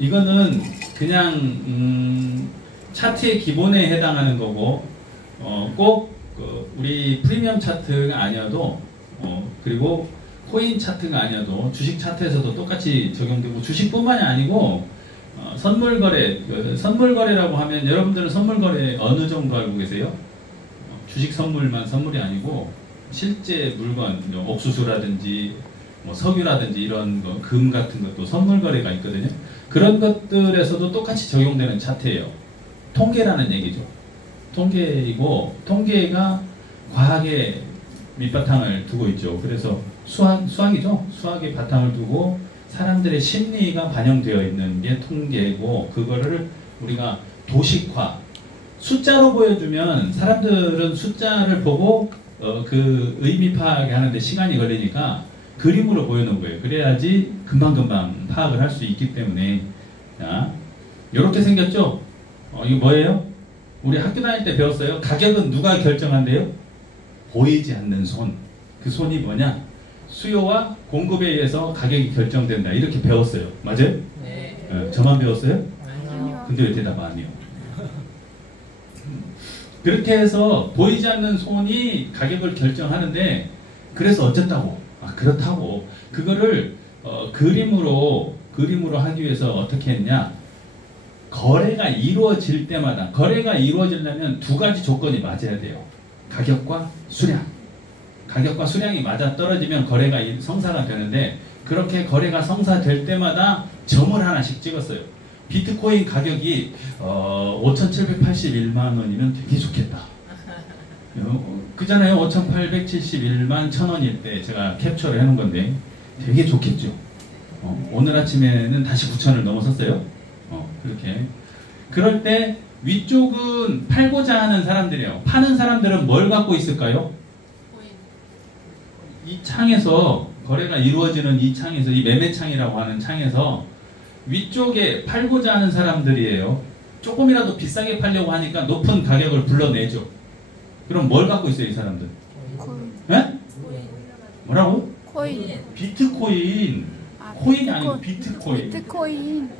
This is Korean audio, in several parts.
이거는 그냥 차트의 기본에 해당하는 거고 꼭 우리 프리미엄 차트가 아니어도 그리고 코인 차트가 아니어도 주식 차트에서도 똑같이 적용되고 주식뿐만이 아니고 선물거래, 선물거래라고 하면 여러분들은 선물거래 어느 정도 알고 계세요? 주식 선물만 선물이 아니고 실제 물건, 옥수수라든지 뭐 석유라든지 이런 거, 금 같은 것도 선물거래가 있거든요. 그런 것들에서도 똑같이 적용되는 차트예요. 통계라는 얘기죠. 통계이고 통계가 과학의 밑바탕을 두고 있죠. 그래서 수학이죠. 수학의 바탕을 두고 사람들의 심리가 반영되어 있는 게 통계고 그거를 우리가 도식화, 숫자로 보여주면 사람들은 숫자를 보고 그 의미 파악을 하는데 시간이 걸리니까 그림으로 보여놓은 거예요. 그래야지 금방금방 파악을 할 수 있기 때문에. 자, 이렇게 생겼죠? 이거 뭐예요? 우리 학교 다닐 때 배웠어요. 가격은 누가 결정한대요? 보이지 않는 손. 그 손이 뭐냐? 수요와 공급에 의해서 가격이 결정된다. 이렇게 배웠어요. 맞아요? 네. 저만 배웠어요? 아니요. 근데 왜 대답 안 해요? 그렇게 해서 보이지 않는 손이 가격을 결정하는데 그래서 어쨌다고? 그렇다고. 그거를 그림으로 하기 위해서 어떻게 했냐? 거래가 이루어질 때마다 거래가 이루어지려면 두 가지 조건이 맞아야 돼요. 가격과 수량. 가격과 수량이 맞아 떨어지면 거래가 성사가 되는데 그렇게 거래가 성사될 때마다 점을 하나씩 찍었어요. 비트코인 가격이 5,781만 원이면 되게 좋겠다. 그잖아요. 5,871만 1,000원일 때 제가 캡처를 해놓은 건데 되게 좋겠죠. 오늘 아침에는 다시 9,000을 넘어섰어요. 그렇게. 그럴 때 위쪽은 팔고자 하는 사람들이에요. 파는 사람들은 뭘 갖고 있을까요? 이 창에서 거래가 이루어지는 이 창에서 이 매매창이라고 하는 창에서 위쪽에 팔고자 하는 사람들이에요. 조금이라도 비싸게 팔려고 하니까 높은 가격을 불러내죠. 그럼 뭘 갖고 있어요, 이 사람들? 코인. 네? 뭐라고? 코인. 비트코인. 코인이 아니고 비트코인. 비트코인.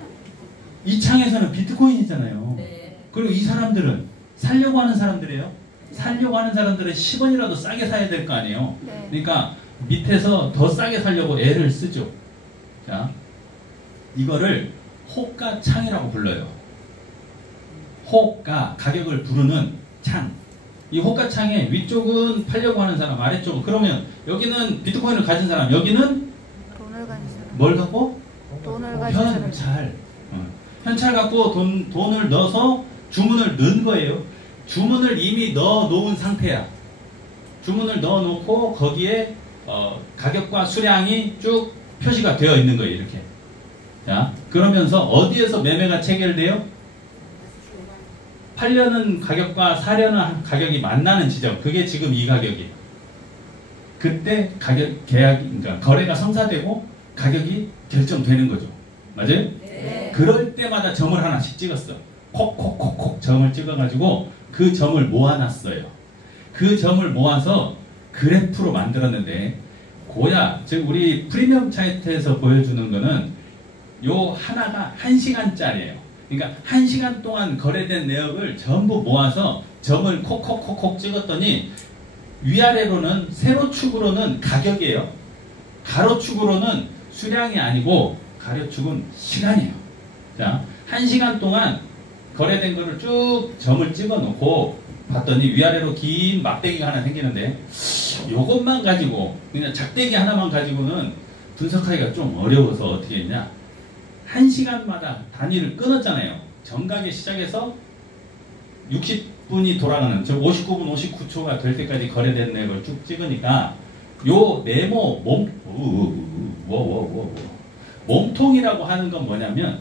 이 창에서는 비트코인이잖아요. 네. 그리고 이 사람들은 살려고 하는 사람들이에요. 살려고 하는 사람들은 10원이라도 싸게 사야 될 거 아니에요. 네. 그러니까 밑에서 더 싸게 살려고 애를 쓰죠. 자, 이거를 호가 창이라고 불러요. 호가, 가격을 부르는 창. 이 호가 창에 위쪽은 팔려고 하는 사람, 아래쪽은. 그러면 여기는 비트코인을 가진 사람, 여기는 돈을 가진 사람. 뭘 갖고? 돈을 가진 사람. 현찰. 현찰 갖고 돈을 넣어서 주문을 넣은 거예요. 주문을 이미 넣어 놓은 상태야. 주문을 넣어 놓고 거기에 가격과 수량이 쭉 표시가 되어 있는 거예요. 이렇게. 자, 그러면서 어디에서 매매가 체결돼요? 팔려는 가격과 사려는 가격이 만나는 지점. 그게 지금 이 가격이에요. 그때 그러니까 거래가 성사되고 가격이 결정되는 거죠. 맞아요? 네. 그럴 때마다 점을 하나씩 찍었어. 콕콕콕콕 점을 찍어가지고 그 점을 모아놨어요. 그 점을 모아서 그래프로 만들었는데 고야, 즉 우리 프리미엄 차트에서 보여주는 거는 요 하나가 1시간짜리예요. 그러니까 1시간 동안 거래된 내역을 전부 모아서 점을 콕콕콕콕 찍었더니 위아래로는 세로축으로는 가격이에요. 가로축으로는 수량이 아니고 가로축은 시간이에요. 자, 1시간 동안 거래된 거를 쭉 점을 찍어 놓고 봤더니 위아래로 긴 막대기가 하나 생기는데 요것만 가지고 그냥 작대기 하나만 가지고는 분석하기가 좀 어려워서 어떻게 했냐, 1시간마다 단위를 끊었잖아요. 정각에 시작해서 60분이 돌아가는, 즉 59분 59초가 될 때까지 거래된 내역을 쭉 찍으니까 요 네모 몸통이라고 하는 건 뭐냐면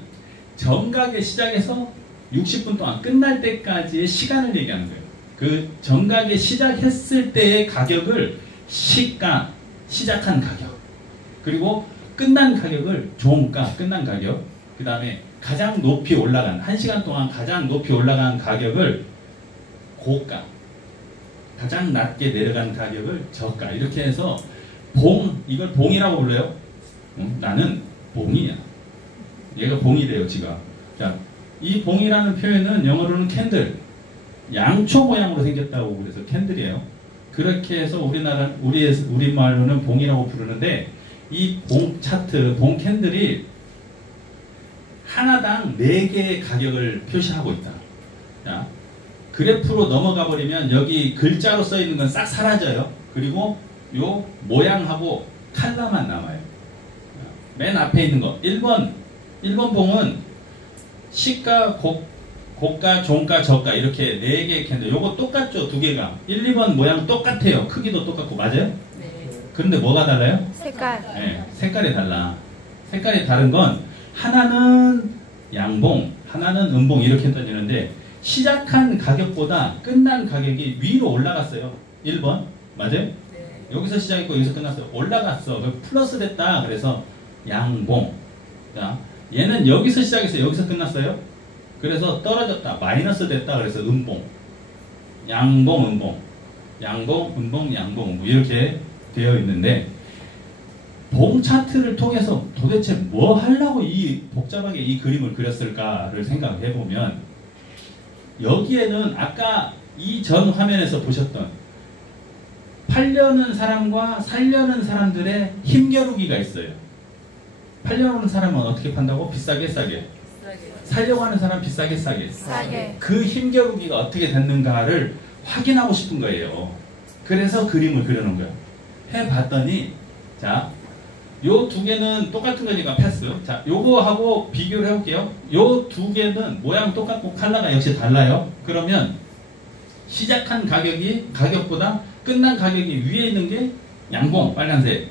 정각에 시작해서 60분 동안 끝날 때까지의 시간을 얘기하는 거예요. 그 정각에 시작했을 때의 가격을 시가, 시작한 가격, 그리고 끝난 가격을 종가, 끝난 가격, 그 다음에 가장 높이 올라간, 1시간 동안 가장 높이 올라간 가격을 고가, 가장 낮게 내려간 가격을 저가, 이렇게 해서 이걸 봉이라고 불러요. 나는 봉이야. 얘가 봉이 돼요, 지가. 자, 이 봉이라는 표현은 영어로는 캔들, 양초 모양으로 생겼다고 그래서 캔들이에요. 그렇게 해서 우리말로는 봉이라고 부르는데, 이 봉 차트, 봉 캔들이 하나당 4개의 가격을 표시하고 있다. 자, 그래프로 넘어가 버리면 여기 글자로 써 있는 건 싹 사라져요. 그리고 요 모양하고 칼라만 남아요. 맨 앞에 있는 거 1번 봉은 시가, 고가, 종가, 저가 이렇게 4개의 캔들. 요거 똑같죠? 2개가 1, 2번 모양 똑같아요. 크기도 똑같고. 맞아요? 네. 그런데 뭐가 달라요? 색깔. 네, 색깔이 달라. 색깔이 다른 건 하나는 양봉, 하나는 음봉 이렇게 따지는데 시작한 가격보다 끝난 가격이 위로 올라갔어요. 1번. 맞아요? 네. 여기서 시작했고 여기서 끝났어요. 올라갔어. 플러스 됐다. 그래서 양봉. 자, 얘는 여기서 시작해서 여기서 끝났어요. 그래서 떨어졌다. 마이너스 됐다. 그래서 음봉. 양봉, 음봉. 양봉, 음봉, 양봉, 음봉. 이렇게 되어 있는데 봉 차트를 통해서 도대체 뭐 하려고 이 복잡하게 이 그림을 그렸을까를 생각해 보면 여기에는 아까 이전 화면에서 보셨던 팔려는 사람과 살려는 사람들의 힘겨루기가 있어요. 팔려는 사람은 어떻게 판다고? 비싸게 싸게. 살려고 하는 사람 비싸게 싸게. 싸게. 그 힘겨루기가 어떻게 됐는가를 확인하고 싶은 거예요. 그래서 그림을 그려놓은 거예요. 해봤더니 자, 요 2개는 똑같은 거니까 패스. 자, 요거하고 비교를 해볼게요. 요 2개는 모양 똑같고 컬러가 역시 달라요. 그러면 시작한 가격보다 끝난 가격이 위에 있는 게 양봉, 빨간색.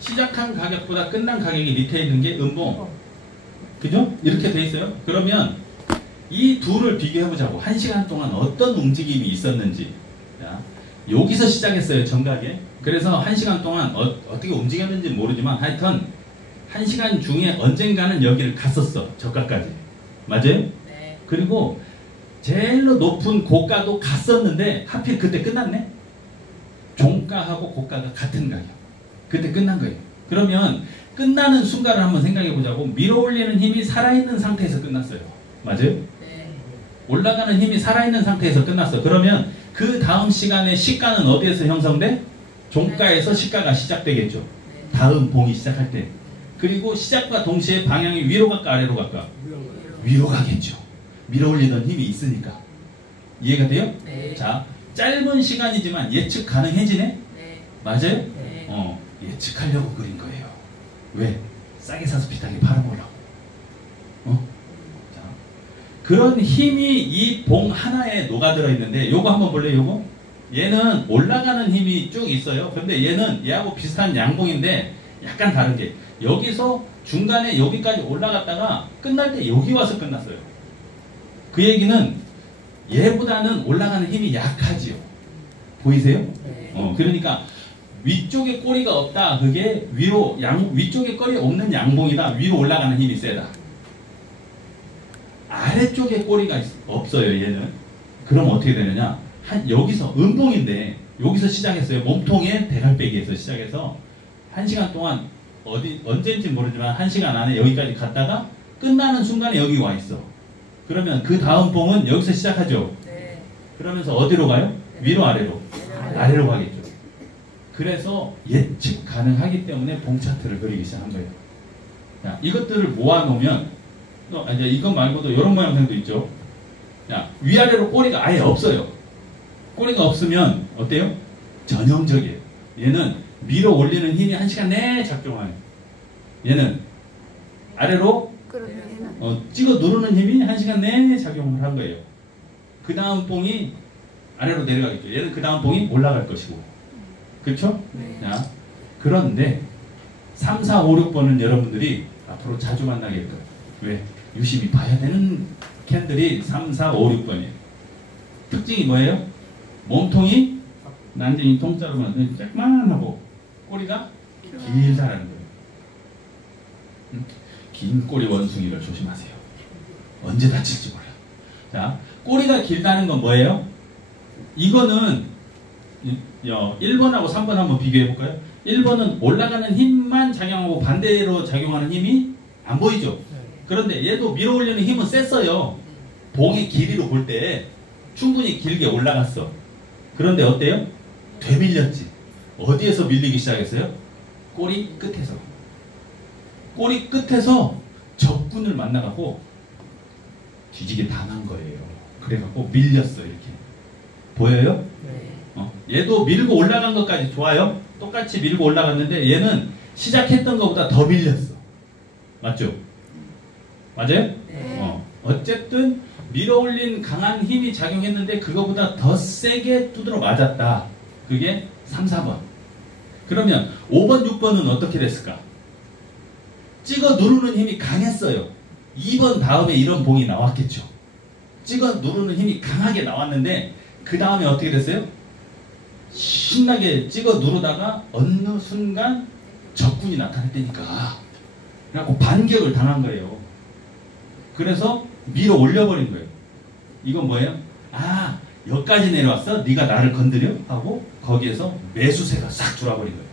시작한 가격보다 끝난 가격이 밑에 있는 게 음봉. 그죠? 이렇게 돼 있어요. 그러면 이 둘을 비교해보자고. 1시간 동안 어떤 움직임이 있었는지. 자, 여기서 시작했어요. 정각에. 그래서 1시간 동안 어떻게 움직였는지 모르지만 하여튼 1시간 중에 언젠가는 여기를 갔었어. 저가까지. 맞아요? 네. 그리고 제일로 높은 고가도 갔었는데 하필 그때 끝났네? 종가하고 고가가 같은 가격. 그때 끝난 거예요. 그러면 끝나는 순간을 한번 생각해 보자고. 밀어올리는 힘이 살아있는 상태에서 끝났어요. 맞아요? 네. 올라가는 힘이 살아있는 상태에서 끝났어. 그러면 그 다음 시간에 시가는 어디에서 형성돼? 종가에서 시가가 시작되겠죠. 다음 봉이 시작할 때. 그리고 시작과 동시에 방향이 위로 갈까 아래로 갈까? 위로 가겠죠. 밀어올리던 힘이 있으니까. 이해가 돼요? 네. 자, 짧은 시간이지만 예측 가능해지네? 네. 맞아요? 네. 예측하려고 그린 거예요. 왜? 싸게 사서 비싸게 팔아보려고. 자, 그런 힘이 이 봉 하나에 녹아들어 있는데 요거 한번 볼래요? 요거? 얘는 올라가는 힘이 쭉 있어요. 근데 얘는 얘하고 비슷한 양봉인데 약간 다른 게 여기서 중간에 여기까지 올라갔다가 끝날 때 여기 와서 끝났어요. 그 얘기는 얘보다는 올라가는 힘이 약하지요. 보이세요? 네. 그러니까 위쪽에 꼬리가 없다. 그게 위쪽에 꼬리 없는 양봉이다. 위로 올라가는 힘이 세다. 아래쪽에 꼬리가 없어요. 얘는. 그럼 어떻게 되느냐? 여기서 음봉인데 여기서 시작했어요. 몸통에 대갈배기에서 시작해서 1시간 동안 언제인지 모르지만 1시간 안에 여기까지 갔다가 끝나는 순간에 여기 와 있어. 그러면 그 다음 봉은 여기서 시작하죠. 네. 그러면서 어디로 가요? 위로 아래로? 아래로 가겠죠. 그래서 예측 가능하기 때문에 봉 차트를 그리기 시작한 거예요. 자, 이것들을 모아놓으면 이제 이것 말고도 이런 모양새도 있죠. 자, 위아래로 꼬리가 아예 없어요. 꼬리가 없으면 어때요? 전형적이에요. 얘는 밀어 올리는 힘이 1시간 내내 작동하요. 얘는 아래로 찍어 누르는 힘이 1시간 내내 작용을 한 거예요. 그 다음 봉이 아래로 내려가겠죠. 얘는 그 다음 봉이 올라갈 것이고. 그렇죠? 네. 자, 그런데 3, 4, 5, 6번은 여러분들이 앞으로 자주 만나게 될 거예요. 왜? 유심히 봐야 되는 캔들이 3, 4, 5, 6번이에요. 특징이 뭐예요? 몸통이 난쟁이 통짜로만 쬐만하고 꼬리가 길다라는 거예요. 긴 꼬리 원숭이를 조심하세요. 언제 다칠지 몰라요. 자, 꼬리가 길다는 건 뭐예요? 이거는 1번하고 3번 한번 비교해 볼까요? 1번은 올라가는 힘만 작용하고 반대로 작용하는 힘이 안 보이죠? 그런데 얘도 밀어 올리는 힘은 셌어요. 봉의 길이로 볼 때 충분히 길게 올라갔어. 그런데 어때요? 되밀렸지. 어디에서 밀리기 시작했어요? 꼬리 끝에서. 꼬리 끝에서 적군을 만나갖고 뒤지게 당한 거예요. 그래갖고 밀렸어. 이렇게 보여요? 얘도 밀고 올라간 것까지 좋아요. 똑같이 밀고 올라갔는데 얘는 시작했던 것보다 더 밀렸어. 맞죠? 맞아요? 어쨌든 밀어올린 강한 힘이 작용했는데 그거보다 더 세게 두드러 맞았다. 그게 3, 4번. 그러면 5번, 6번은 어떻게 됐을까? 찍어 누르는 힘이 강했어요. 2번 다음에 이런 봉이 나왔겠죠. 찍어 누르는 힘이 강하게 나왔는데 그 다음에 어떻게 됐어요? 신나게 찍어 누르다가 어느 순간 적군이 나타났다니까. 그래갖고 반격을 당한 거예요. 그래서 밀어 올려버린 거예요. 이건 뭐예요? 아, 여기까지 내려왔어? 네가 나를 건드려? 하고 거기에서 매수세가 싹 들어와버린 거예요.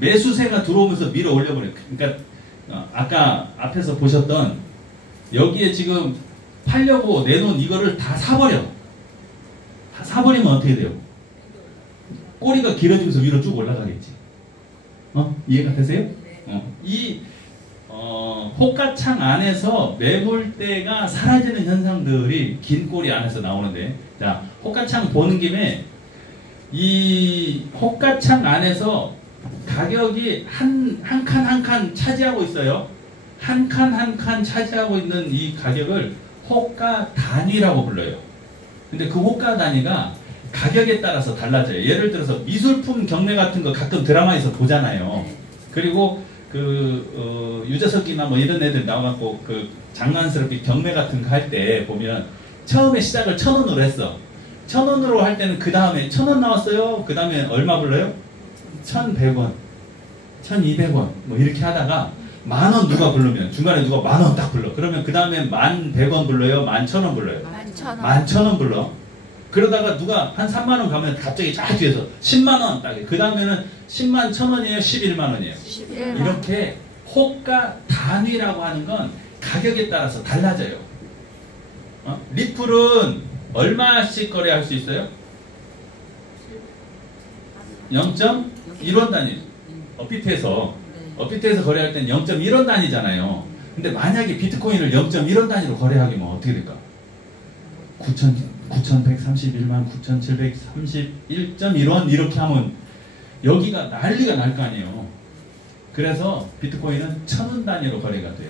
매수세가 들어오면서 밀어 올려버려요. 그러니까 아까 앞에서 보셨던 여기에 지금 팔려고 내놓은 이거를 다 사버려. 다 사버리면 어떻게 돼요? 꼬리가 길어지면서 위로 쭉 올라가겠지. 이해가 되세요? 이 호가창 안에서 매물대가 사라지는 현상들이 긴 꼬리 안에서 나오는데, 자, 호가창 보는 김에 이 호가창 안에서 가격이 한 칸 한 칸 차지하고 있어요. 한 칸 한 칸 차지하고 있는 이 가격을 호가 단위라고 불러요. 근데 그 호가 단위가 가격에 따라서 달라져요. 예를 들어서 미술품 경매 같은 거 가끔 드라마에서 보잖아요. 그리고 유재석이나 뭐 이런 애들 나와갖고 그 장난스럽게 경매 같은 거 할 때 보면 처음에 시작을 1,000원으로 했어. 1,000원으로 할 때는 그 다음에 1,000원 나왔어요. 그 다음에 얼마 불러요? 1,100원, 1,200원 뭐 이렇게 하다가 10,000원 누가 부르면 중간에 누가 10,000원 딱 불러. 그러면 그 다음에 1,100원 불러요? 11,000원 불러요? 11,000원 불러. 그러다가 누가 한 3만원 가면 갑자기 쫙 뒤에서 10만원 딱. 그 다음에는 10만 1,000원이에요? 11만원이에요? 11만. 이렇게 호가 단위라고 하는 건 가격에 따라서 달라져요. 리플은 얼마씩 거래할 수 있어요? 0.1원 단위. 업비트에서 거래할 때는 0.1원 단위잖아요. 근데 만약에 비트코인을 0.1원 단위로 거래하게 되면 어떻게 될까? 9,131만 9,731.1원 이렇게 하면 여기가 난리가 날 거 아니에요. 그래서 비트코인은 1,000원 단위로 거래가 돼요.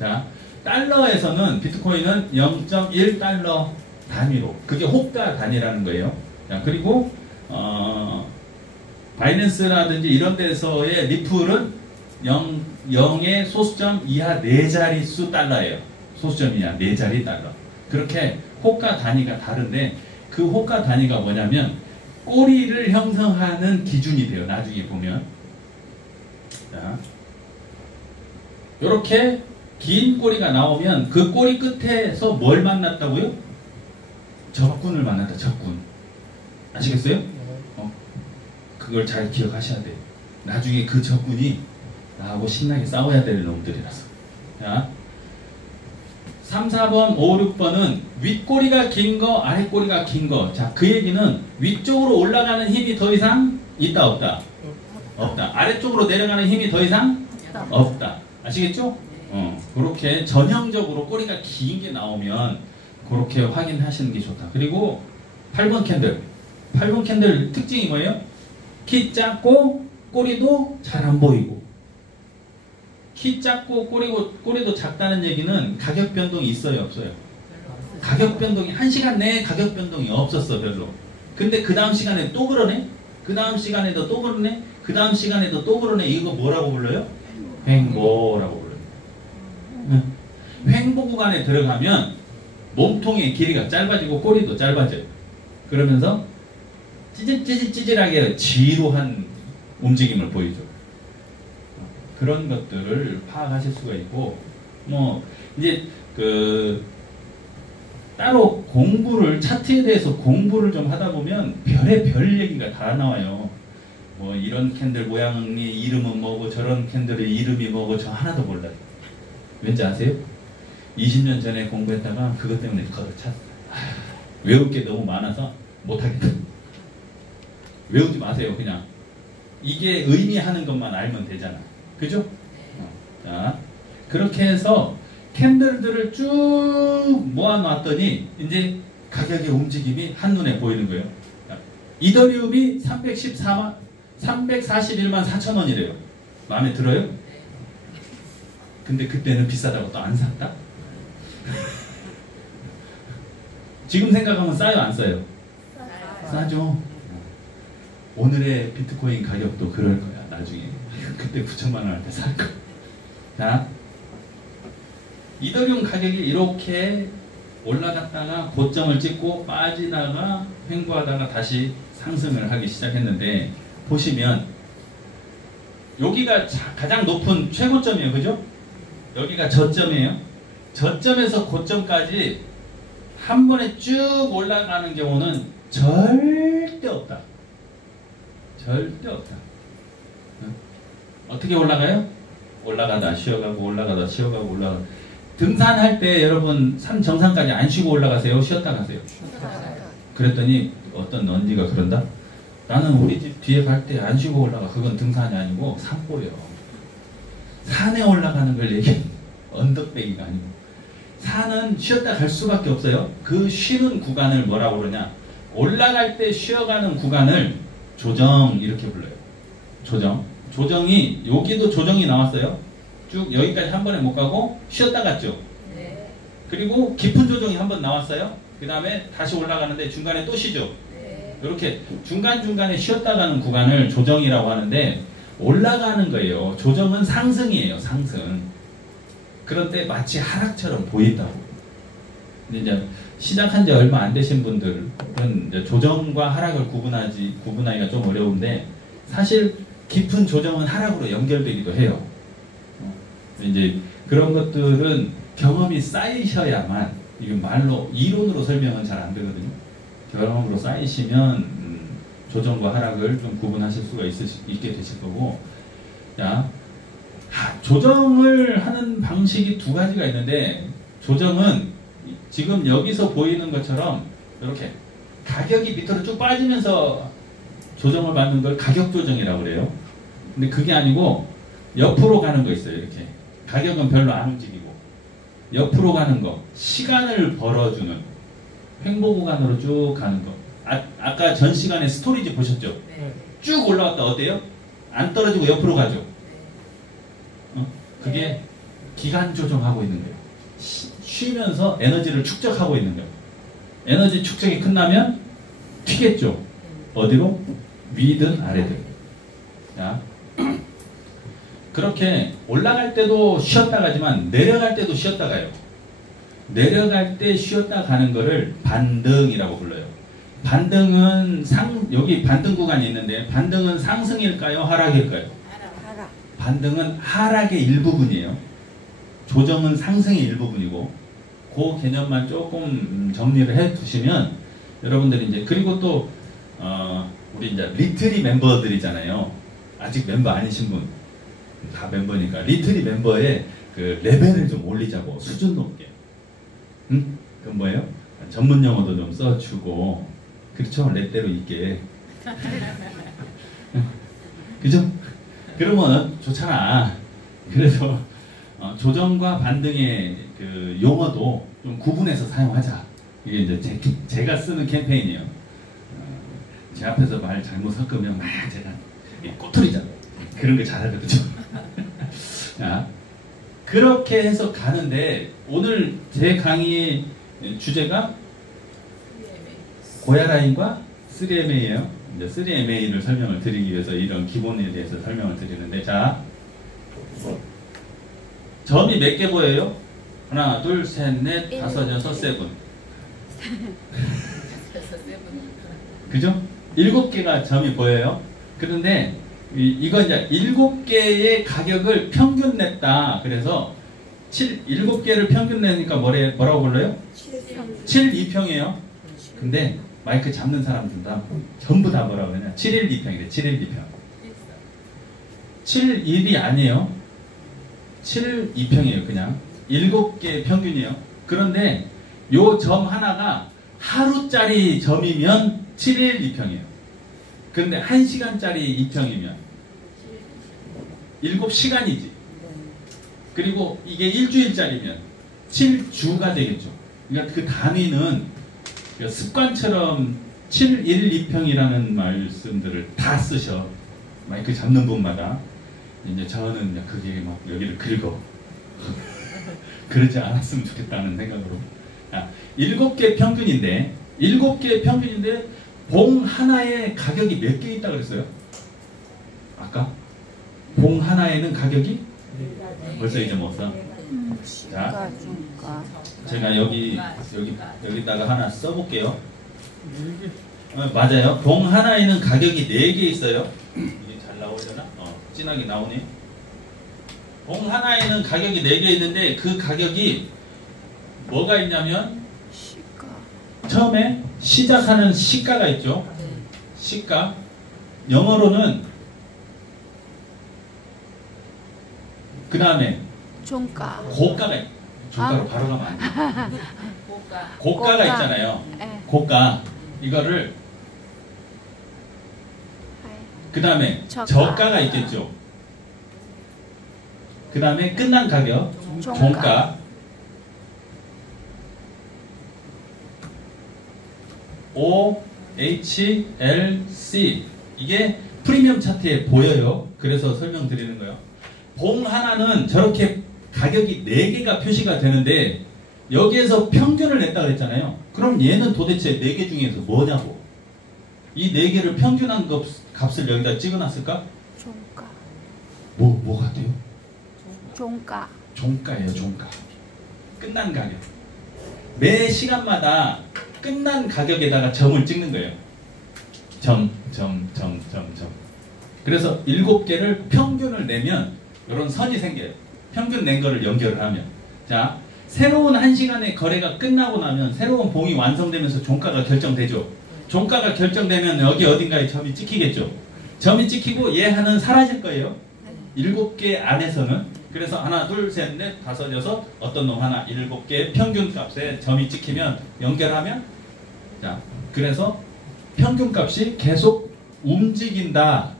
자, 달러에서는 비트코인은 0.1달러 단위로, 그게 호가 단위라는 거예요. 자, 그리고 바이낸스라든지 이런 데서의 리플은 0의 소수점 이하 4자릿수 달러예요. 소수점 이하 4자리 달러. 그렇게 호가 단위가 다른데 그 호가 단위가 뭐냐면 꼬리를 형성하는 기준이 돼요. 나중에 보면. 자, 이렇게 긴 꼬리가 나오면 그 꼬리 끝에서 뭘 만났다고요? 적군을 만났다. 적군. 아시겠어요? 그걸 잘 기억하셔야 돼요. 나중에 그 적군이 나하고 신나게 싸워야 될 놈들이라서. 자, 3, 4번, 5, 6번은 윗꼬리가 긴 거, 아랫꼬리가 긴 거. 자, 그 얘기는 위쪽으로 올라가는 힘이 더 이상 있다, 없다? 없다. 아래쪽으로 내려가는 힘이 더 이상 없다. 아시겠죠? 그렇게 전형적으로 꼬리가 긴 게 나오면 그렇게 확인하시는 게 좋다. 그리고 8번 캔들. 8번 캔들 특징이 뭐예요? 키 작고 꼬리도 잘 안 보이고. 키 작고 꼬리도 작다는 얘기는 가격 변동이 있어요, 없어요? 가격 변동이 1시간 내에 가격 변동이 없었어, 별로. 근데 그 다음 시간에 또 그러네? 그 다음 시간에도 또 그러네? 그 다음 시간에도 또 그러네? 이거 뭐라고 불러요? 횡보라고 불러요. 횡보 구간에 들어가면 몸통의 길이가 짧아지고 꼬리도 짧아져요. 그러면서 찌질찌질하게 지루한 움직임을 보이죠. 그런 것들을 파악하실 수가 있고, 뭐 이제 따로 공부를, 차트에 대해서 공부를 좀 하다 보면 별의별 얘기가 다 나와요. 뭐 이런 캔들 모양의 이름은 뭐고 저런 캔들의 이름이 뭐고 저 하나도 몰라요. 왠지 아세요? 20년 전에 공부했다가 그것 때문에 걷어찼어요. 외울 게 너무 많아서 못하겠다. 외우지 마세요. 그냥 이게 의미하는 것만 알면 되잖아. 그죠? 자, 그렇게 해서 캔들들을 쭉 모아놨더니 이제 가격의 움직임이 한눈에 보이는 거예요. 이더리움이 341만 4천 원이래요. 마음에 들어요? 근데 그때는 비싸다고 또 안 샀다? 지금 생각하면 싸요, 안 싸요? 싸죠. 오늘의 비트코인 가격도 그럴 거야, 나중에. 그때 9천만 원한테 살 거야. 자, 이더리움 가격이 이렇게 올라갔다가 고점을 찍고 빠지다가 횡보하다가 다시 상승을 하기 시작했는데, 보시면 여기가 가장 높은 최고점이에요. 그죠? 여기가 저점이에요. 저점에서 고점까지 한 번에 쭉 올라가는 경우는 절대 없다. 절대 없다. 어떻게 올라가요? 올라가다 쉬어가고 올라가다 쉬어가고 올라가다. 등산할 때 여러분 산 정상까지 안 쉬고 올라가세요? 쉬었다 가세요? 그랬더니 어떤 언니가 그런다? 나는 우리 집 뒤에 갈 때 안 쉬고 올라가. 그건 등산이 아니고 산보예요. 산에 올라가는 걸 얘기해. 언덕배기가 아니고. 산은 쉬었다 갈 수밖에 없어요. 그 쉬는 구간을 뭐라고 그러냐? 올라갈 때 쉬어가는 구간을 조정 이렇게 불러요. 조정. 조정이 여기도 조정이 나왔어요. 쭉 여기까지 한 번에 못 가고 쉬었다 갔죠. 네. 그리고 깊은 조정이 한 번 나왔어요. 그 다음에 다시 올라가는데 중간에 또 쉬죠. 네. 이렇게 중간중간에 쉬었다 가는 구간을 조정이라고 하는데 올라가는 거예요. 조정은 상승이에요. 상승. 그런데 마치 하락처럼 보인다고. 근데 이제 시작한 지 얼마 안 되신 분들은 이제 조정과 하락을 구분하기가 좀 어려운데 사실 깊은 조정은 하락으로 연결되기도 해요. 이제 그런 것들은 경험이 쌓이셔야만 이게 말로 이론으로 설명은 잘 안 되거든요. 경험으로 쌓이시면 조정과 하락을 좀 구분하실 수가 있게 되실 거고. 자, 조정을 하는 방식이 두 가지가 있는데 조정은 지금 여기서 보이는 것처럼 이렇게 가격이 밑으로 쭉 빠지면서 조정을 받는 걸 가격 조정이라고 그래요. 근데 그게 아니고 옆으로 가는 거 있어요. 이렇게 가격은 별로 안 움직이고 옆으로 가는 거, 시간을 벌어주는 횡보 구간으로 쭉 가는 거. 아까 전 시간에 스토리지 보셨죠? 네. 쭉 올라갔다 어때요? 안 떨어지고 옆으로 가죠. 그게 기간 조정하고 있는 거예요. 쉬면서 에너지를 축적하고 있는 거예요. 에너지 축적이 끝나면 튀겠죠. 어디로? 위든 아래든. 자, 그렇게 올라갈 때도 쉬었다 가지만 내려갈 때도 쉬었다 가요. 내려갈 때 쉬었다 가는 거를 반등이라고 불러요. 반등은 여기 반등 구간이 있는데 반등은 상승일까요? 하락일까요? 하락. 반등은 하락의 일부분이에요. 조정은 상승의 일부분이고 그 개념만 조금 정리를 해 두시면 여러분들이 이제 그리고 또 우리 이제 리트리 멤버들이잖아요. 아직 멤버 아니신 분 다 멤버니까 리트리 멤버의 그 레벨을 좀 올리자고 수준 높게. 응? 그건 뭐예요? 전문 용어도 좀 써주고 그렇죠? 레대로 있게. 그죠? 그러면 좋잖아. 그래서 조정과 반등의 그 용어도 좀 구분해서 사용하자. 이게 이제 제가 쓰는 캠페인이에요. 제 앞에서 말 잘못 섞으면 막 제가 꼬투리잖아. 그런 거 잘하거든요. 자, 그렇게 해서 가는데 오늘 제 강의 주제가 고야라인과 3MA예요. 이제 3MA를 설명을 드리기 위해서 이런 기본에 대해서 설명을 드리는데, 자, 점이 몇 개 보여요? 하나, 둘, 셋, 넷, 다섯, 여섯, 세븐. 그죠? 7개가 점이 보여요. 그런데 이거 이제 7개의 가격을 평균 냈다. 그래서 7개를 평균 내니까 뭐라고 불러요? 7,2평이에요. 근데 마이크 잡는 사람들 다 전부 다 뭐라고 그러냐? 7,1,2평이래. 7,1,2평. 7,1이 아니에요. 7,2평이에요. 그냥 7개 평균이에요. 그런데 요 점 하나가 하루짜리 점이면 7일 2평이에요. 그런데 1시간짜리 2평이면 7시간이지. 그리고 이게 일주일짜리면 7주가 되겠죠. 그러니까 그 단위는 습관처럼 7, 1, 2평이라는 말씀들을 다 쓰셔. 마이크 잡는 분마다. 이제 저는 그게 막 여기를 긁어. 그러지 않았으면 좋겠다는 생각으로. 7개 평균인데, 7개 평균인데, 봉 하나에 가격이 몇 개 있다고 그랬어요? 아까? 봉 하나에는 가격이? 벌써 잊어먹었어. 자, 제가 여기다가 하나 써볼게요. 맞아요. 봉 하나에는 가격이 4개 있어요. 이게 잘 나오려나? 진하게 나오네. 봉 하나에는 가격이 4개 있는데 그 가격이 뭐가 있냐면 처음에 시작하는 시가가 있죠. 시가. 영어로는 그 다음에 고가가 있죠. 종가로 바로 가면 안 돼요. 고가가 있잖아요. 고가. 이거를 그 다음에 저가가 있겠죠. 그 다음에 끝난 가격 종가. OHLC 이게 프리미엄 차트에 보여요. 그래서 설명드리는 거예요. 봉 하나는 저렇게 가격이 4개가 표시가 되는데 여기에서 평균을 냈다 그랬잖아요. 그럼 얘는 도대체 4개 중에서 뭐냐고. 이 4개를 평균한 값을 여기다 찍어놨을까? 종가. 뭐 같아요? 종가. 종가예요. 종가. 끝난 가격. 매 시간마다 끝난 가격에다가 점을 찍는 거예요. 점. 그래서 7개를 평균을 내면 이런 선이 생겨요. 평균 낸 거를 연결을 하면. 자, 새로운 1시간의 거래가 끝나고 나면 새로운 봉이 완성되면서 종가가 결정되죠. 종가가 결정되면 여기 어딘가에 점이 찍히겠죠. 점이 찍히고 얘하는 사라질 거예요. 7개 안에서는. 그래서 하나, 둘, 셋, 넷, 다섯, 여섯, 어떤 놈 하나, 7개 평균 값에 점이 찍히면 연결하면, 자, 그래서 평균 값이 계속 움직인다.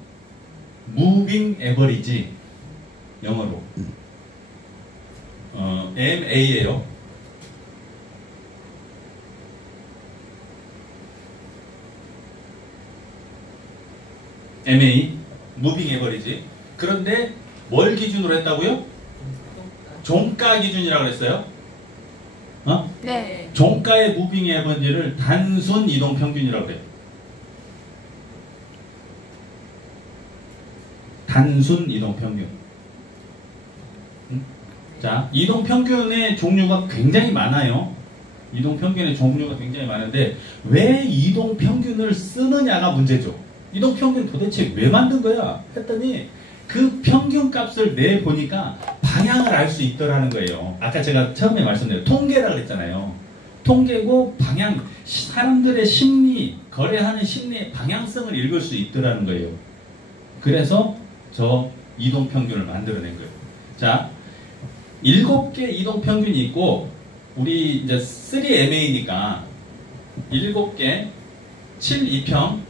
Moving Average. 영어로. MA예요. MA. Moving Average. 그런데 뭘 기준으로 했다고요? 종가 기준이라고 그랬어요? 네. 종가의 무빙 에버리지를 단순 이동 평균이라고 해요. 단순 이동 평균. 자, 이동 평균의 종류가 굉장히 많아요. 이동 평균의 종류가 굉장히 많은데 왜 이동 평균을 쓰느냐가 문제죠. 이동 평균 도대체 왜 만든 거야? 했더니 그 평균 값을 내 보니까 방향을 알 수 있더라는 거예요. 아까 제가 처음에 말씀드린 통계라고 그랬잖아요. 통계고 방향, 사람들의 심리, 거래하는 심리의 방향성을 읽을 수 있더라는 거예요. 그래서 저 이동 평균을 만들어낸 거예요. 자, 7개 이동 평균이 있고 우리 이제 3MA니까 7개 7, 2평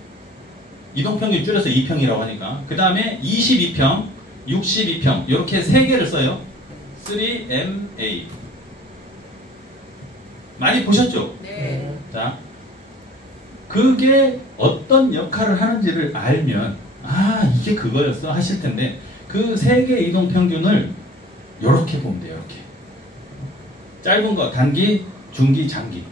이동평균 줄여서 2평이라고 하니까 그 다음에 22평, 62평 이렇게 3개를 써요. 3MA 많이 보셨죠? 네. 자, 그게 어떤 역할을 하는지를 알면 아 이게 그거였어 하실 텐데 그 3개 이동평균을 이렇게 보면 돼요. 이렇게 짧은 거 단기, 중기, 장기.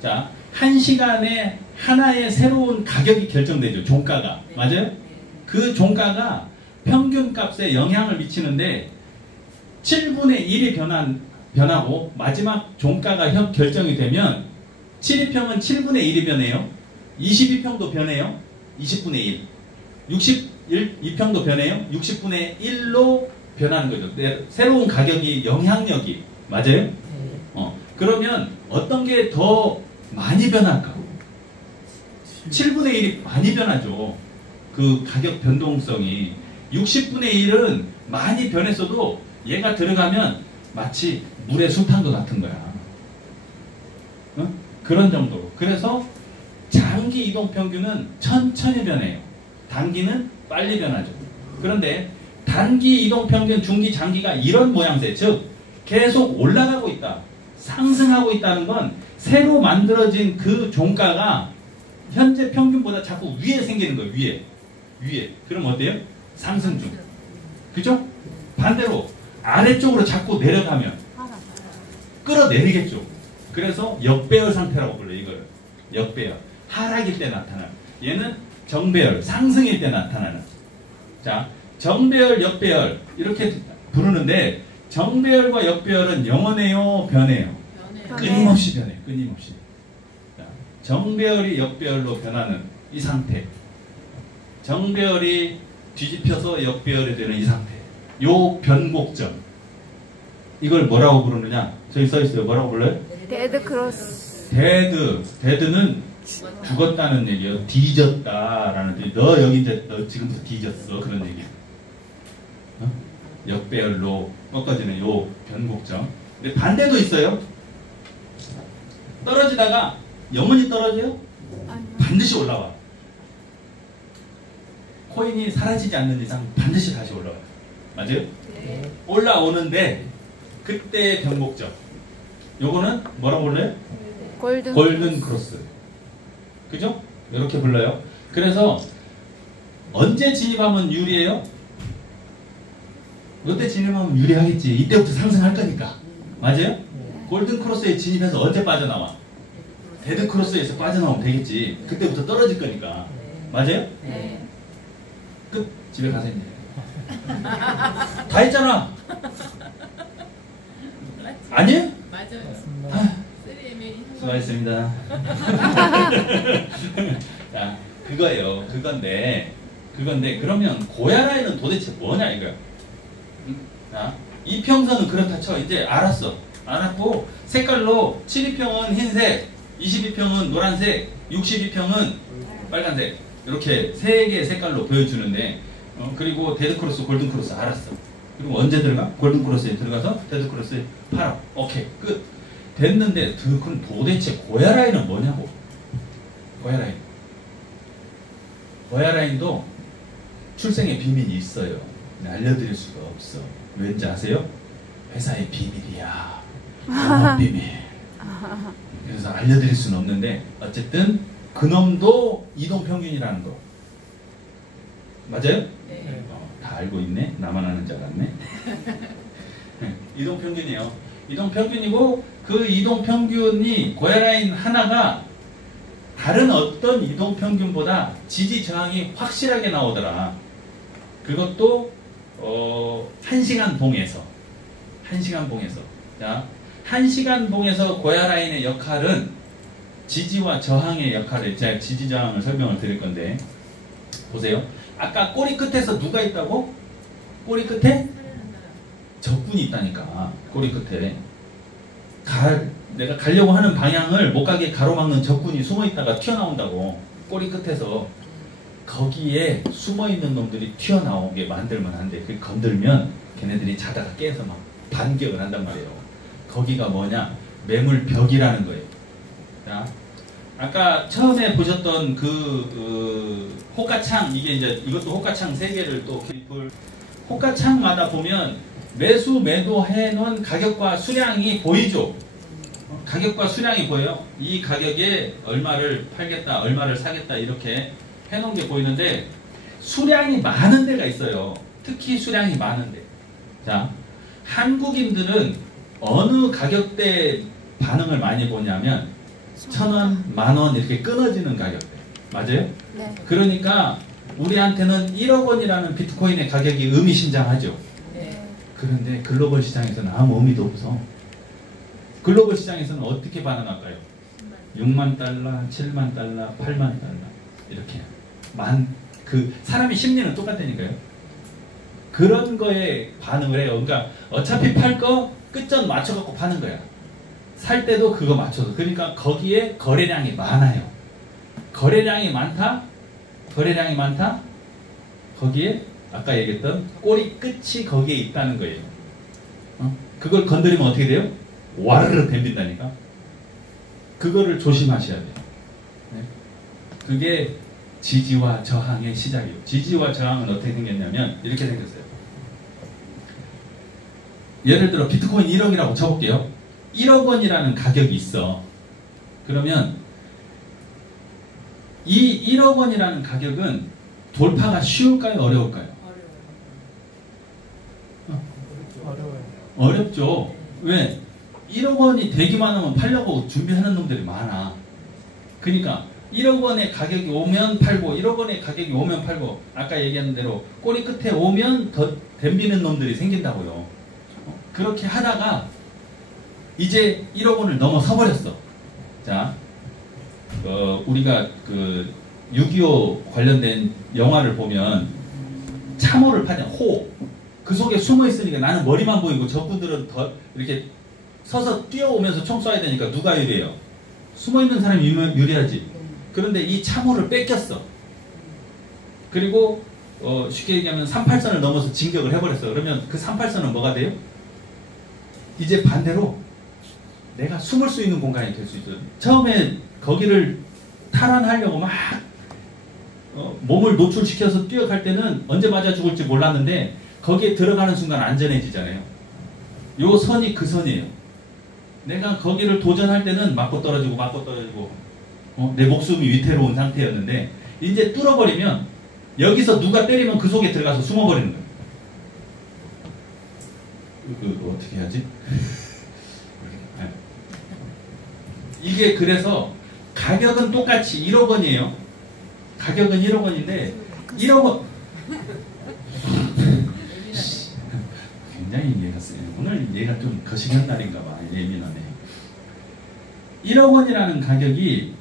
자, 1시간에 하나의 새로운 가격이 결정되죠. 종가가. 맞아요? 그 종가가 평균 값에 영향을 미치는데 7분의 1이 변하고 마지막 종가가 결정이 되면 72평은 7분의 1이 변해요. 22평도 변해요. 20분의 1. 62평도 변해요. 60분의 1로 변하는 거죠. 새로운 가격이 영향력이. 맞아요? 그러면 어떤 게 더 많이 변할까? 7분의 1이 많이 변하죠. 그 가격 변동성이. 60분의 1은 많이 변했어도 얘가 들어가면 마치 물에 숲한 것 같은 거야. 어? 그런 정도로. 그래서 장기 이동 평균은 천천히 변해요. 단기는 빨리 변하죠. 그런데 단기 이동 평균, 중기, 장기가 이런 모양새, 즉 계속 올라가고 있다, 상승하고 있다는 건 새로 만들어진 그 종가가 현재 평균보다 자꾸 위에 생기는 거예요. 위에. 그럼 어때요? 상승 중. 그죠? 반대로 아래쪽으로 자꾸 내려가면 끌어내리겠죠. 그래서 역배열 상태라고 불러요. 이걸 역배열. 하락일 때 나타나는. 얘는 정배열, 상승일 때 나타나는. 자, 정배열, 역배열 이렇게 부르는데 정배열과 역배열은 영원해요, 변해요? 끊임없이 변해요. 끊임없이. 자, 정배열이 역배열로 변하는 이 상태, 정배열이 뒤집혀서 역배열이 되는 이 상태, 요 변곡점, 이걸 뭐라고 부르느냐? 저기 써있어요. 뭐라고 불러요? 데드 크로스. 데드는 죽었다는 얘기예요. 뒤졌다라는 뜻. 너 여기 이제 너 지금부터 뒤졌어, 그런 얘기. 어? 역배열로 꺾어지는 요 변곡점. 근데 반대도 있어요. 떨어지다가 영원히 떨어져요? 반드시 올라와. 코인이 사라지지 않는 이상 반드시 다시 올라와요. 맞아요? 네. 올라오는데 그때의 변곡점, 요거는 뭐라고 불러요? 골든 크로스. 그죠? 이렇게 불러요. 그래서 언제 진입하면 유리해요? 이때 진입하면 유리하겠지. 이때부터 상승할 거니까. 맞아요? 골든 크로스에 진입해서 언제 빠져나와? 데드 크로스에서 빠져나오면 되겠지. 그때부터 떨어질 거니까. 맞아요? 네. 끝. 집에 가서 이제. 다 했잖아. 아니에요? 맞아요. 수고하셨습니다. 자, 그거예요. 그건데 그러면 고야라인은 도대체 뭐냐 이거야. 자, 이평선은 그렇다 쳐. 이제 알았고 색깔로 7위평은 흰색, 22평은 노란색, 62평은 빨간색, 이렇게 세 개의 색깔로 보여주는데, 그리고 데드크로스, 골든크로스 알았어. 그리고 언제 들어가? 골든크로스에 들어가서 데드크로스에 팔아. 오케이, 끝. 됐는데 그럼 도대체 고야라인은 뭐냐고. 고야라인도 출생의 비밀이 있어요. 알려드릴 수가 없어. 왠지 아세요? 회사의 비밀이야. 영업 비밀. 그래서 알려드릴 수는 없는데 어쨌든 그놈도 이동평균이라는 거 맞아요? 네. 다 알고 있네. 나만 아는 줄 알았네. 이동평균이에요. 이동평균이고 그 이동평균이 고야라인 하나가 다른 어떤 이동평균보다 지지 저항이 확실하게 나오더라. 그것도 1시간 봉에서 자, 1시간 봉에서 고야라인의 역할은 지지와 저항의 역할을, 제가 지지 저항을 설명을 드릴 건데 보세요. 아까 꼬리 끝에서 누가 있다고? 꼬리 끝에 적군이 있다니까. 꼬리 끝에 내가 가려고 하는 방향을 못 가게 가로막는 적군이 숨어있다가 튀어나온다고. 꼬리 끝에서 거기에 숨어있는 놈들이 튀어나오게 만들면 안 돼. 그 건들면 걔네들이 자다가 깨서 막 반격을 한단 말이에요. 거기가 뭐냐? 매물벽이라는 거예요. 자, 아까 처음에 보셨던 호가창, 이게 이제 이것도 호가창 3개를 또 호가창마다 보면 매수 매도 해놓은 가격과 수량이 보이죠. 가격과 수량이 보여요. 이 가격에 얼마를 팔겠다, 얼마를 사겠다 이렇게 해놓은 게 보이는데 수량이 많은 데가 있어요. 특히 수량이 많은 데. 자, 한국인들은 어느 가격대 반응을 많이 보냐면 1,000원, 10,000원 이렇게 끊어지는 가격대. 맞아요? 네. 그러니까 우리한테는 1억 원이라는 비트코인의 가격이 의미심장하죠. 네. 그런데 글로벌 시장에서는 아무 의미도 없어. 글로벌 시장에서는 어떻게 반응할까요? 6만 달러, 7만 달러, 8만 달러 이렇게 그 사람의 심리는 똑같다니까요. 그런 거에 반응을 해요. 그러니까 어차피 팔 거 끝전 맞춰갖고 파는 거야. 살 때도 그거 맞춰서. 그러니까 거기에 거래량이 많아요. 거래량이 많다. 거기에 아까 얘기했던 꼬리 끝이 거기에 있다는 거예요. 그걸 건드리면 어떻게 돼요? 와르르 댐빈다니까. 그거를 조심하셔야 돼요. 네? 그게 지지와 저항의 시작이에요. 지지와 저항은 어떻게 생겼냐면 이렇게 생겼어요. 예를 들어 비트코인 1억이라고 쳐볼게요. 1억 원이라는 가격이 있어. 그러면 이 1억 원이라는 가격은 돌파가 쉬울까요? 어려울까요? 어려워요. 어렵죠. 왜? 1억 원이 되기만 하면 팔려고 준비하는 놈들이 많아. 그러니까 1억 원의 가격이 오면 팔고 1억 원의 가격이 오면 팔고 아까 얘기한 대로 꼬리 끝에 오면 더 댐비는 놈들이 생긴다고요. 그렇게 하다가 이제 1억 원을 넘어서 버렸어. 자, 우리가 그 6.25 관련된 영화를 보면 참호를 파냐, 호. 그 속에 숨어 있으니까 나는 머리만 보이고 저분들은 더 이렇게 서서 뛰어오면서 총 쏴야 되니까 누가 유리해요? 숨어 있는 사람이 유리하지. 그런데 이 참호를 뺏겼어. 그리고 쉽게 얘기하면 38선을 넘어서 진격을 해버렸어. 그러면 그 38선은 뭐가 돼요? 이제 반대로 내가 숨을 수 있는 공간이 될 수 있어요. 처음에 거기를 탈환하려고 막 몸을 노출시켜서 뛰어갈 때는 언제 맞아 죽을지 몰랐는데 거기에 들어가는 순간 안전해지잖아요. 요 선이 그 선이에요. 내가 거기를 도전할 때는 맞고 떨어지고 내 목숨이 위태로운 상태였는데 이제 뚫어버리면 여기서 누가 때리면 그 속에 들어가서 숨어버리는 거예요. 이거 어떻게 해야지? 이게 그래서 가격은 똑같이 1억 원이에요. 가격은 1억 원인데 1억 원 굉장히 이해가 세요. 오늘 얘가 좀 거시기한 날인가 봐. 예민하네. 1억 원이라는 가격이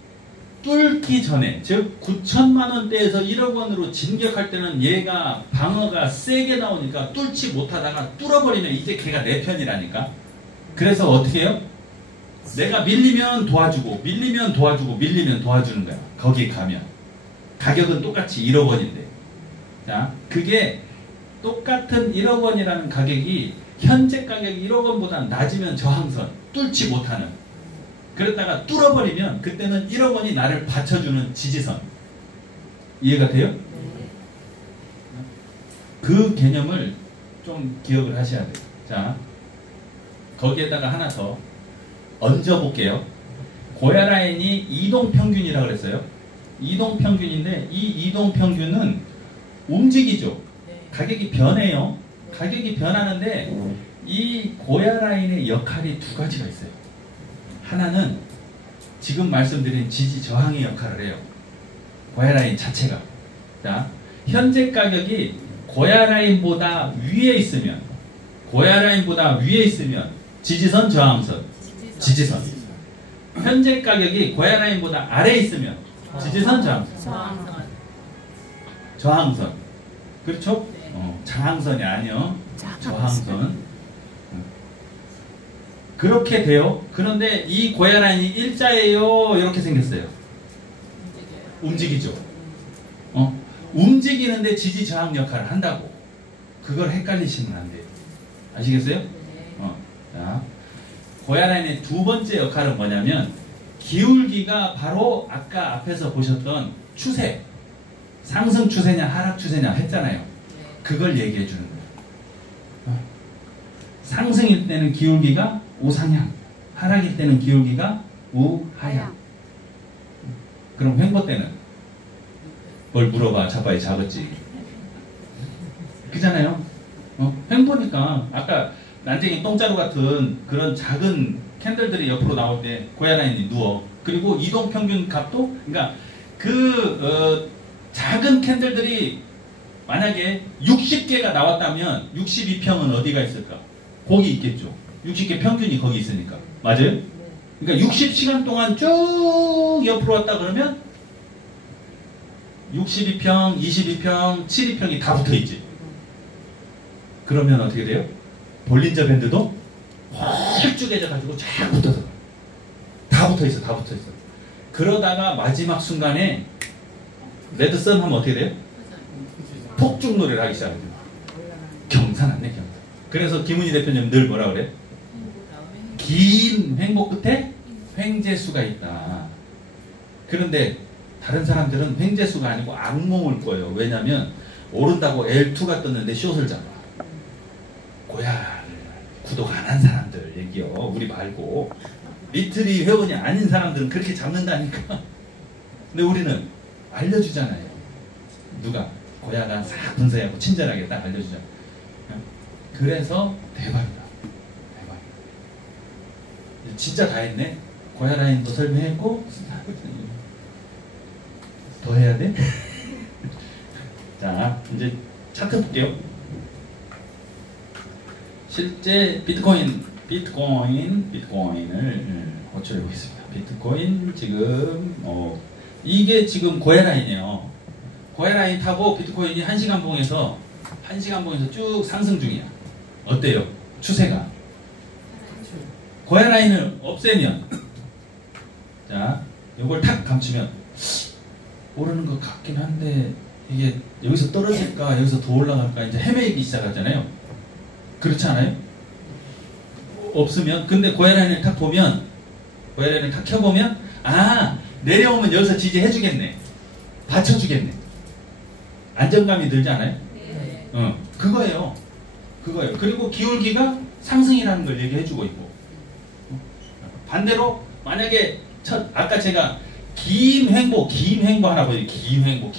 뚫기 전에 즉 9천만 원대에서 1억 원으로 진격할 때는 얘가 방어가 세게 나오니까 뚫지 못하다가 뚫어버리면 이제 걔가 내 편이라니까. 그래서 어떻게 해요? 내가 밀리면 도와주고 밀리면 도와주고 밀리면 도와주는 거야. 거기 가면 가격은 똑같이 1억 원인데 자 그게 똑같은 1억 원이라는 가격이 현재 가격 1억 원보다 낮으면 저항선 뚫지 못하는 그랬다가 뚫어버리면 그때는 1억 원이 나를 받쳐주는 지지선 이해가 돼요? 그 개념을 좀 기억을 하셔야 돼요. 자 거기에다가 하나 더 얹어볼게요. 고야라인이 이동평균이라고 그랬어요. 이동평균인데 이 이동평균은 움직이죠. 가격이 변해요. 가격이 변하는데 이 고야라인의 역할이 두 가지가 있어요. 하나는 지금 말씀드린 지지 저항의 역할을 해요. 고야라인 자체가. 자, 현재 가격이 고야라인보다 위에 있으면 지지선 저항선 지지선. 현재 가격이 고야라인보다 아래에 있으면 지지선 저항선. 저항선. 그렇죠? 장항선이 아니요. 저항선. 그렇게 돼요. 그런데 이 고야라인이 일자예요. 이렇게 생겼어요. 움직이죠. 움직이는데 지지 저항 역할을 한다고. 그걸 헷갈리시면 안 돼요. 아시겠어요? 자, 고야라인의 두 번째 역할은 뭐냐면 기울기가 바로 아까 앞에서 보셨던 추세. 상승 추세냐 하락 추세냐 했잖아요. 그걸 얘기해 주는 거예요. 상승일 때는 기울기가 우상향, 하락일 때는 기울기가 우하향. 그럼 횡보 때는 뭘 물어봐. 자빠이 작았지. 그잖아요. 횡보니까 아까 난쟁이 똥자루 같은 그런 작은 캔들들이 옆으로 나올 때 고야라인이 누워. 그리고 이동평균 값도 그러니까 작은 캔들들이 만약에 60개가 나왔다면 62평은 어디가 있을까? 거기 있겠죠. 60개 평균이 거기 있으니까. 맞아요? 그러니까 60시간 동안 쭉 옆으로 왔다 그러면 62평, 22평, 72평이 다 붙어있지. 그러면 어떻게 돼요? 볼린저 밴드도 홀쭉해져가지고 쫙 붙어서 다 붙어있어. 그러다가 마지막 순간에 레드선 하면 어떻게 돼요? 폭죽 노래를 하기 시작해요. 경사났네 경사. 그래서 김은희 대표님 늘 뭐라 그래? 긴 횡보 끝에 횡재수가 있다. 그런데 다른 사람들은 횡재수가 아니고 악몽을 꿔요. 왜냐면 오른다고 L2가 떴는데 숏을 잡아. 고야를 구독 안 한 사람들 얘기요. 우리 말고. 리트리 회원이 아닌 사람들은 그렇게 잡는다니까. 근데 우리는 알려주잖아요. 누가? 고야가 싹 분석하고 친절하게 딱 알려주잖아요. 그래서 대박이다. 대박이다. 진짜 다 했네. 고야 라인도 설명했고 더 해야 돼? 자, 이제 차트 볼게요. 실제 비트코인을 호출해 보겠습니다. 비트코인 지금 이게 지금 고야 라인이에요. 고야 라인 타고 비트코인이 1시간 봉에서 쭉 상승 중이야. 어때요? 추세가. 고야 라인을 없애면, 자, 요걸 탁 감추면 오르는 것 같긴 한데 이게 여기서 떨어질까 여기서 더 올라갈까 이제 헤매기 시작하잖아요. 그렇지 않아요? 없으면. 근데 고야 라인을 탁 보면, 고야 라인을 탁 켜보면, 아, 내려오면 여기서 지지해 주겠네. 받쳐주겠네. 안정감이 들지 않아요? 네. 그거예요. 그거예요. 그리고 기울기가 상승이라는 걸 얘기해 주고 있고. 반대로 만약에 아까 제가 긴 횡보 하나 보여요. 긴 횡보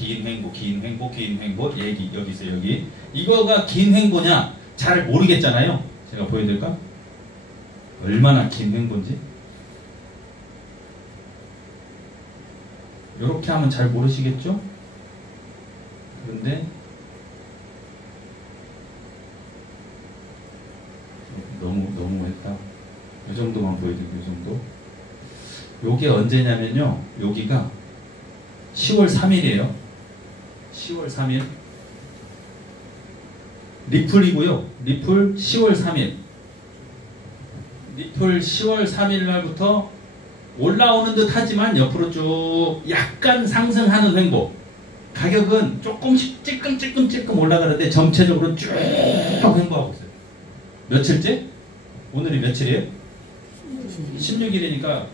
얘기 여기 있어요. 여기 이거가 긴 횡보냐 잘 모르겠잖아요. 제가 보여드릴까? 얼마나 긴 횡보인지. 이렇게 하면 잘 모르시겠죠? 그런데 너무 했다. 이 정도만 보여드릴게요. 이 정도. 요게 언제냐면요. 여기가 10월 3일이에요. 10월 3일. 리플이고요. 리플 10월 3일. 리플 10월 3일 날부터 올라오는 듯 하지만 옆으로 쭉 약간 상승하는 횡보. 가격은 조금씩 찔끔 올라가는데 전체적으로 쭉 횡보하고 있어요. 며칠째? 오늘이 며칠이에요? 16일이니까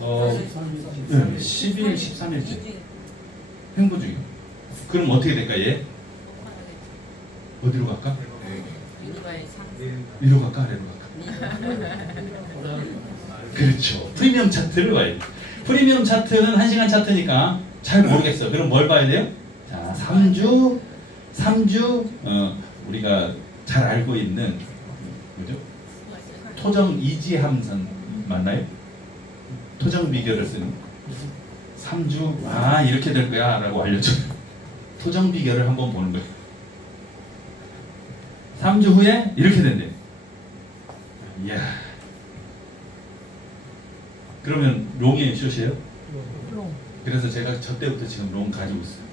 12일, 13일째 횡보 중이에요. 그럼 어떻게 될까 얘? 어디로 갈까? 위로 갈까? 아래로 갈까? 그렇죠. 프리미엄 차트를 봐야 돼. 프리미엄 차트는 1시간 차트니까 잘 모르겠어요. 그럼 뭘 봐야 돼요? 자, 3주 우리가 잘 알고 있는 뭐죠? 토정 이지함선 맞나요? 토정 비결을 쓰는 3주 아 이렇게 될 거야 라고 알려줘요. 토정 비결을 한번 보는 거예요. 3주 후에 이렇게 된대. 이야. 그러면 롱이에요, 숏이에요? 그래서 제가 저 때부터 지금 롱 가지고 있어요.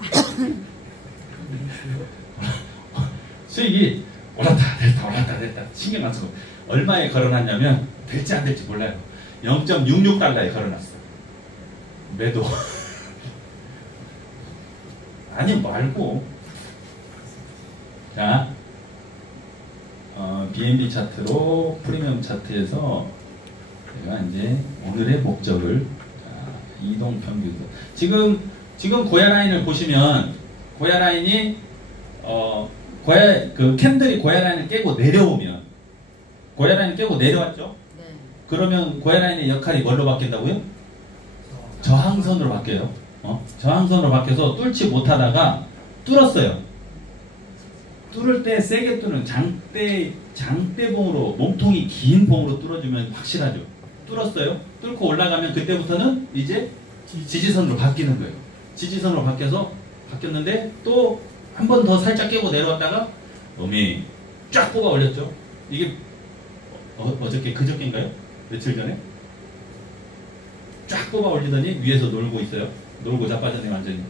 수익이 올랐다 내렸다 신경 안 쓰고 얼마에 걸어놨냐면 될지 안 될지 몰라요. 0.66달러에 걸어놨어. 매도. 아니 말고 자 BNB 차트로 프리미엄 차트에서 제가 이제 오늘의 목적을 이동 평균 지금 고야 라인을 보시면 고야 라인이 그 캔들이 고야 라인을 깨고 내려오면 고야 라인을 깨고 내려왔죠? 네. 그러면 고야 라인의 역할이 뭘로 바뀐다고요? 저항선으로 바뀌어요. 저항선으로 바뀌어서 뚫지 못하다가 뚫었어요. 뚫을 때 세게 뚫는 장대봉으로 몸통이 긴 봉으로 뚫어주면 확실하죠. 뚫었어요. 뚫고 올라가면 그때부터는 이제 지지선으로 바뀌는 거예요. 지지선으로 바뀌었는데 또 한 번 더 살짝 깨고 내려왔다가 몸이 쫙 뽑아 올렸죠. 이게 어저께 그저께인가요? 며칠 전에 쫙 뽑아 올리더니 위에서 놀고 있어요. 놀고 자빠졌네 완전히.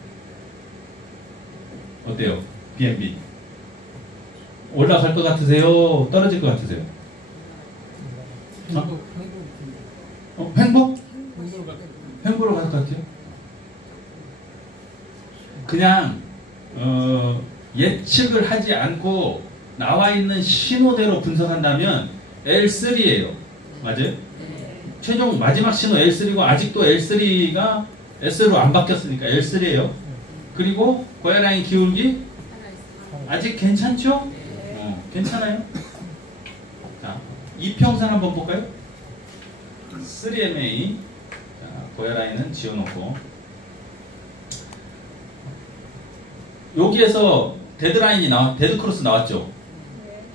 어때요? BNB 올라갈 것 같으세요? 떨어질 것 같으세요? 횡보? 횡보로 갈 것 같아요? 그냥 예측을 하지 않고 나와 있는 신호대로 분석한다면 L3예요. 맞아요? 최종 마지막 신호 L3고 아직도 L3가 S로 안 바뀌었으니까 L3예요. 그리고 고야 라인 기울기 아직 괜찮죠? 괜찮아요. 자, 이평선 한번 볼까요? 3MA. 자, 고야 라인은 지워놓고 여기에서 데드라인이 데드 크로스 나왔죠?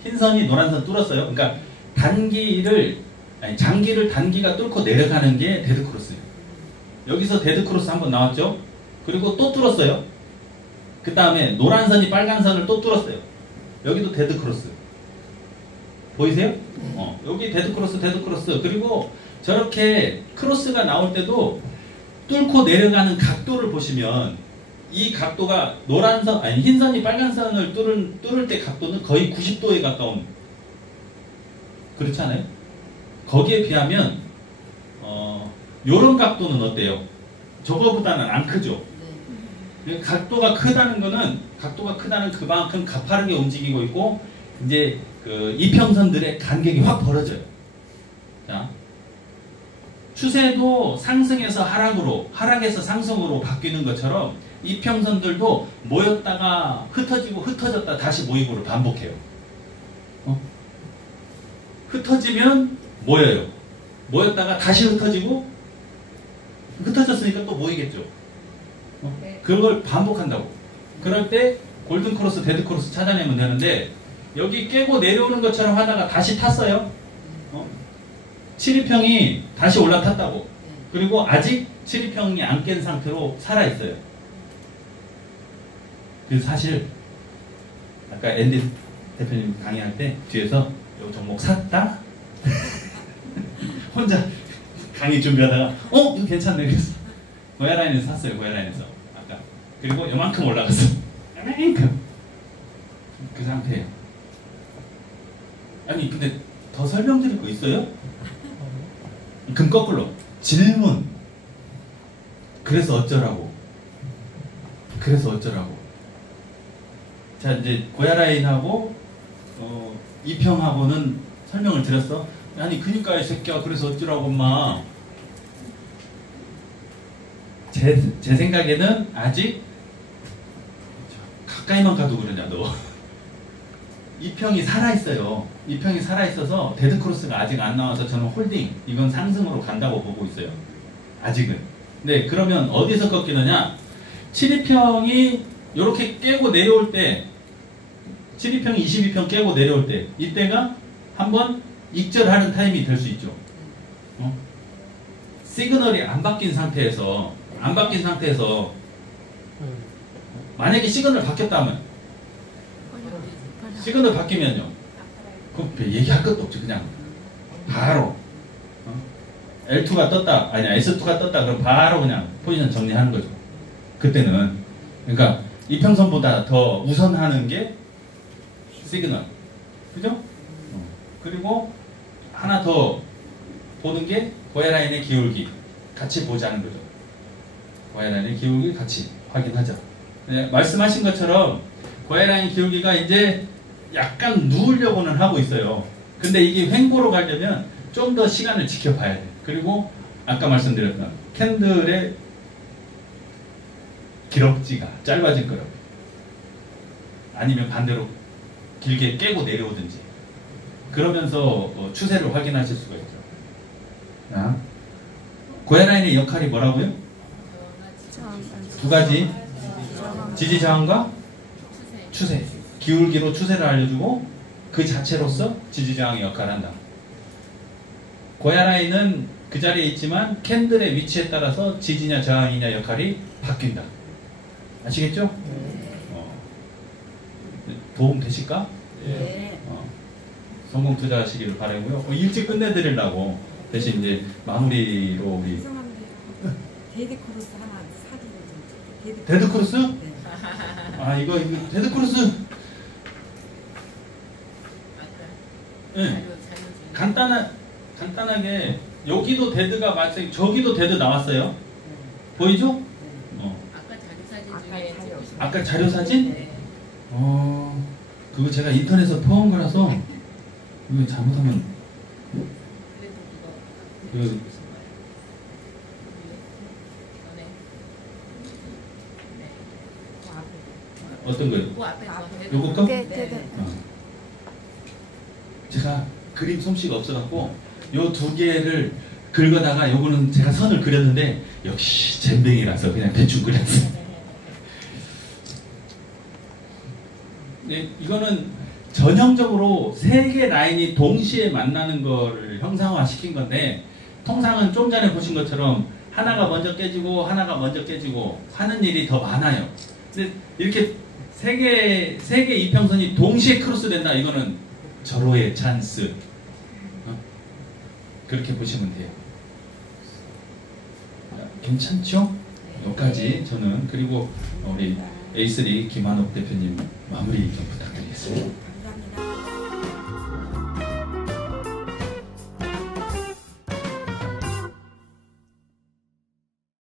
흰 선이 노란 선 뚫었어요. 그러니까 장기를 단기가 뚫고 내려가는 게 데드 크로스예요. 여기서 데드 크로스 한번 나왔죠? 그리고 또 뚫었어요. 그 다음에 노란 선이 빨간 선을 또 뚫었어요. 여기도 데드 크로스. 보이세요? 여기 데드 크로스, 데드 크로스. 그리고 저렇게 크로스가 나올 때도 뚫고 내려가는 각도를 보시면 이 각도가 흰 선이 빨간 선을 뚫을 때 각도는 거의 90도에 가까운, 그렇지 않아요? 거기에 비하면 요런 각도는 어때요? 저거보다는 안 크죠? 각도가 크다는 그만큼 가파르게 움직이고 있고, 이제 그 이평선들의 간격이 확 벌어져요. 자, 추세도 상승에서 하락으로, 하락에서 상승으로 바뀌는 것처럼 이평선들도 모였다가 흩어지고 흩어졌다 다시 모이고를 반복해요. 흩어지면 모여요. 모였다가 다시 흩어지고, 흩어졌으니까 또 모이겠죠. 그걸 반복한다고. 그럴 때 골든 크로스, 데드 크로스 찾아내면 되는데, 여기 깨고 내려오는 것처럼 하다가 다시 탔어요. 7위평이 다시 올라탔다고. 그리고 아직 7위평이 안 깬 상태로 살아있어요. 그래서 사실 아까 앤디 대표님 강의할 때 뒤에서 이 종목 샀다? 혼자 강의 준비하다가 이거 괜찮네 그랬어. 고야라인에서 샀어요. 고야라인에서 아까. 그리고 요만큼 올라갔어. 요만큼. 그 상태예요. 아니 근데 더 설명드릴 거 있어요? 그럼 거꾸로 질문. 그래서 어쩌라고. 자, 이제 고야라인하고 이평하고는 설명을 드렸어. 아니 그니까 이 새끼야 그래서 어쩌라고 엄마. 제 생각에는 아직 가까이만 가도 그러냐 너. 이평이 살아있어요. 이평이 살아있어서 데드크로스가 아직 안 나와서 저는 홀딩, 이건 상승으로 간다고 보고 있어요. 아직은. 네, 그러면 어디서 꺾이느냐? 7위평이 이렇게 깨고 내려올 때, 7위평이 22평 깨고 내려올 때, 이때가 한번 익절하는 타임이 될 수 있죠. 시그널이 안 바뀐 상태에서 만약에 시그널 바뀌었다면, 시그널 바뀌면요, 그럼 얘기할 것도 없지. 그냥 바로 L2가 떴다, 아니야 S2가 떴다, 그럼 바로 그냥 포지션 정리하는 거죠. 그때는. 그러니까 이평선보다 더 우선하는 게 시그널, 그죠? 그리고 하나 더 보는 게 고야라인의 기울기, 같이 보자는 거죠. 고야라인의 기울기 같이 확인하자. 네, 말씀하신 것처럼 고야라인 기울기가 이제 약간 누우려고는 하고 있어요. 근데 이게 횡보로 가려면 좀 더 시간을 지켜봐야 돼. 그리고 아까 말씀드렸던 캔들의 기럭지가 짧아질 거라고. 아니면 반대로 길게 깨고 내려오든지. 그러면서 추세를 확인하실 수가 있죠. 자, 고야라인의 역할이 뭐라고요? 두 가지. 지지 저항과 추세. 기울기로 추세를 알려주고 그 자체로서 지지 저항의 역할을 한다. 고야라인은 그 자리에 있지만 캔들의 위치에 따라서 지지냐 저항이냐 역할이 바뀐다. 아시겠죠? 도움 되실까? 네. 성공 투자하시기를 바라고요. 일찍 끝내드리려고 대신 이제 마무리로 우리 죄송한데 데드크로스 하나 사기를 좀. 데드크로스? 네. 아 이거 데드크로스. 네. 간단하게 여기도 데드가 맞아요. 저기도 데드 나왔어요. 보이죠? 아까 자료 사진? 네. 그거 제가 인터넷에서 퍼온 거라서 이거 잘못하면 그, 어떤 거요? 요거 거? 네, 네, 네. 제가 그림 솜씨가 없어갖고 요 두 개를 긁어다가 요거는 제가 선을 그렸는데 역시 잼뱅이라서 그냥 대충 그렸어요. 네, 이거는 전형적으로 세 개 라인이 동시에 만나는 거를 형상화시킨 건데 통상은 좀 전에 보신 것처럼 하나가 먼저 깨지고 하나가 먼저 깨지고 하는 일이 더 많아요. 근데 이렇게 세 개 이평선이 동시에 크로스 된다. 이거는 절호의 찬스. 그렇게 보시면 돼요. 괜찮죠? 여기까지 저는 그리고 우리 A3 김한옥 대표님 마무리 좀 부탁드리겠습니다.